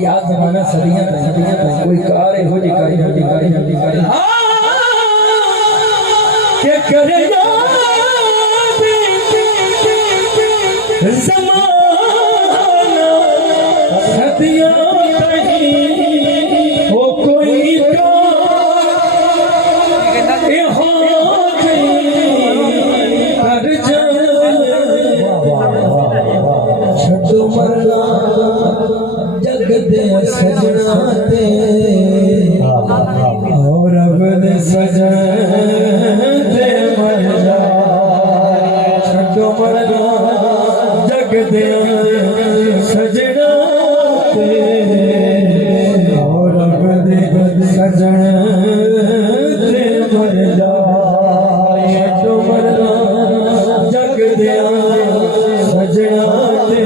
याद जमाना सदियां कोई कारे हो जी करे के करे ज़माना सदियां नहीं हो कोई छो मरना जग दे सजना ते और अब दे सजन ते मर जा छो मरना जग दे सजना ते और अब दे सजन ते मर जा छो मरना जग दे सजना ते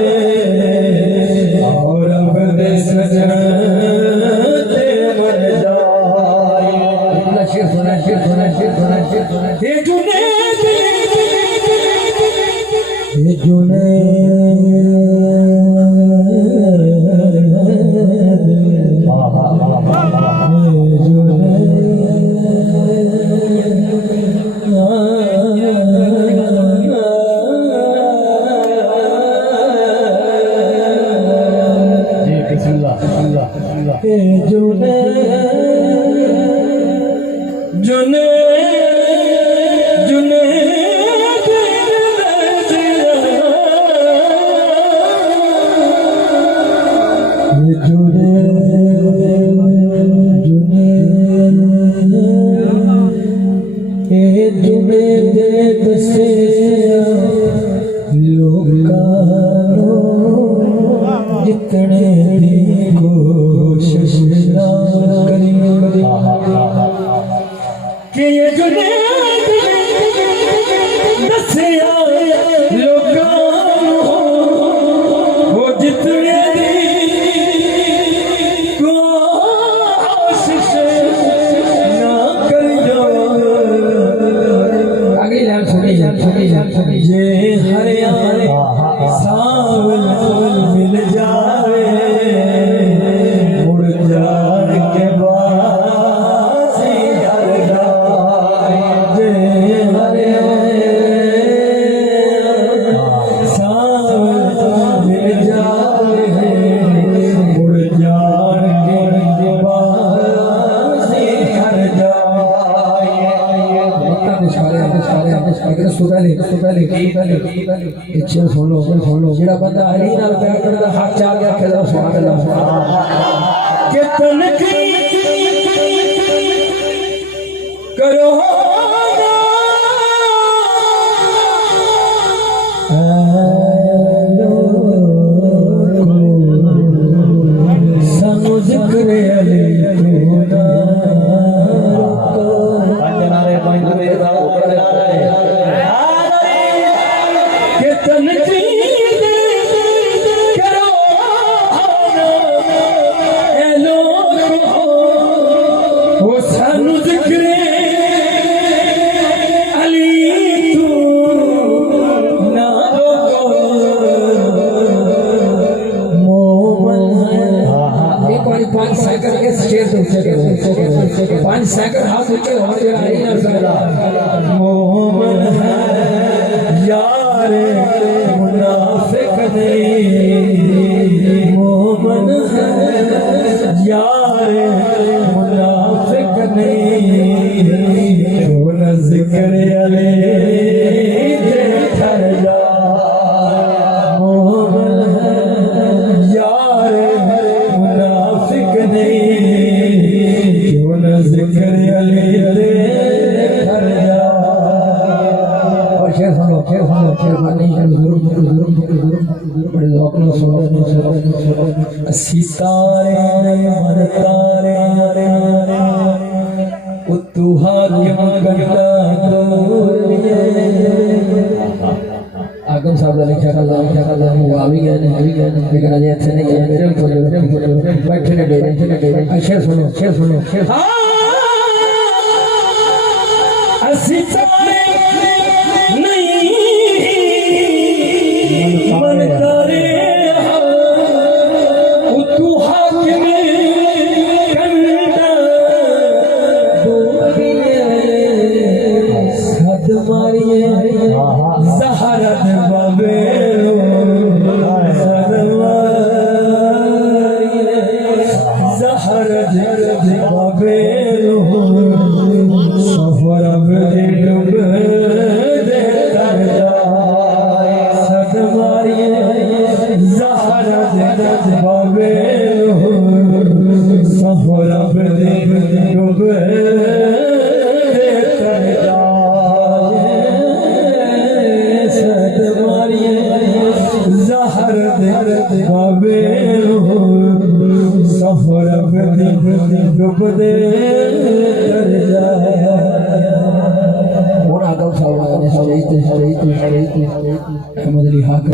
और अब दे सजना ते मर जाए। शेर सुना हे जुनैद हे जेड़ा बंदा अली नाल प्यार करदा हाथ चार के आखेदा सुभान अल्लाह के तनकी करो सानू जिक्र अली सेकंड हाथ ऊंचे हो मोमन है यार मुनाफिक नहीं मोमन है यार मुनाफिक नहीं वो न जिक्र अले ठहर जा मोमन है यार मुनाफिक नहीं वो न जिक्र अले ठहर जा। और शेर सुनो बड़े ज़ौक़ नाल सुनो असी तारे मन तारे तू हाकिम करता आगम साहब का लिखा कर वो आ भी गए लेकिन अजय अच्छे नहीं गए मेरे बैठे ने शेर सुनो असी तारे नहीं मन तारे तू हाकिम बाबे सहरा बदे डूबे तर जाए सद मारिए जहर दे बाबे सहरा बदे डूबे तर जाए और आगम साहब ने शरीत अहमद अली हाक